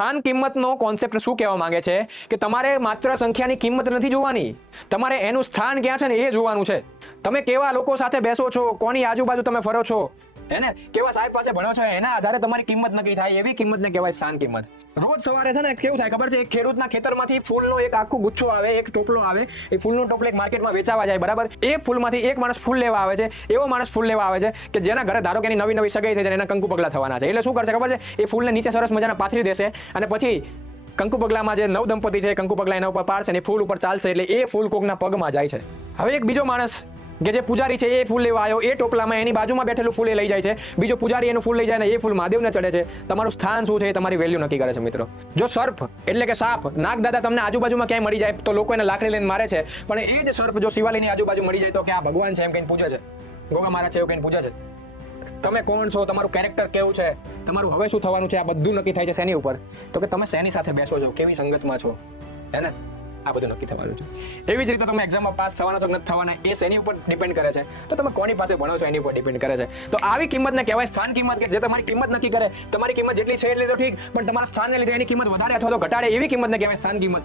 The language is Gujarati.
સ્થાન કિંમતનો કોન્સેપ્ટ શું કહેવા માંગે છે કે તમારે માત્ર સંખ્યાની કિંમત નથી જોવાની, તમારે એનું સ્થાન ક્યાં છે ને એ જોવાનું છે. તમે કેવા લોકો સાથે બેસો છો, કોની આજુબાજુ તમે ફરો છો, હે ને, કેવા સાહેબ પાસે ભણો છો, એના આધારે તમારી કિંમત નક્કી થાય. એવી કિંમતને કહેવાય સ્થાન કિંમત. રોજ સવારે છે ને કેવું થાય ખબર છે, એક ખેડૂતના ખેતરમાંથી ફૂલનો એક આખો ગુચ્છો આવે, એક ટોપલો આવે, એ ફૂલનો ટોપલો એક માર્કેટમાં વેચાવા જાય, બરાબર. એ ફૂલમાંથી એક માણસ ફૂલ લેવા આવે છે, એવો માણસ ફૂલ લેવા આવે છે કે જેના ઘરે ધારો કે એની નવી નવી સગાઈ થઈ જાય, એના કંકુ પગલા થવાના છે. એટલે શું કરશે ખબર છે, એ ફૂલને નીચે સરસ મજાના પાથરી દેશે અને પછી કંકુ પગલામાં જે નવ દંપતી છે કંકુ પગલા એના ઉપર પાડશે ને ફૂલ ઉપર ચાલશે, એટલે એ ફૂલ કોકના પગમાં જાય છે. હવે એક બીજો માણસ કે જે પૂજારી છે એ ફૂલ લેવા આવ્યો, એ ટોપલામાં એની બાજુમાં બેઠેલું ફૂલ એ લઈ જાય છે, બીજો પૂજારી એનું ફૂલ લઈ જાય ને એ ફૂલ મહાદેવને ચડે છે. તમારું સ્થાન શું છે એ તમારી વેલ્યુ નક્કી કરે છે મિત્રો. જો સર્પ એટલે કે સાપ, નાગદાદા તમને આજુબાજુમાં ક્યાંય મળી જાય તો લોકો એને લાકડી લઈને મારે છે, પણ એ જ સર્પ જો શિવાલયની આજુબાજુ મળી જાય તો કે આ ભગવાન છે એમ કહીને પૂજે છે, ગોગા મહારાજ છે એવું કહીને પૂજે છે. તમે કોણ છો, તમારું કેરેક્ટર કેવું છે, તમારું હવે શું થવાનું છે, આ બધું નક્કી થાય છે શેની ઉપર? તો કે તમે શેની સાથે બેસો છો, કેવી સંગતમાં છો, હે ને, આ બધું નક્કી થવાનું છે. એવી જ રીતે તમે એક્ઝામમાં પાસ થવાના છો કે નથી થવાના એ શેની ઉપર ડિપેન્ડ કરે છે, તો તમે કોની પાસે ભણો છો એની ઉપર ડિપેન્ડ કરે છે. તો આવી કિંમતને કહેવાય સ્થાન કિંમત, કે જે તમારી કિંમત નક્કી કરે. તમારી કિંમત જેટલી છે એટલી તો ઠીક, પણ તમારા સ્થાનને લીધે એની કિંમત વધારે અથવા તો ઘટાડે, એવી કિંમતને કહેવાય સ્થાન કિંમત.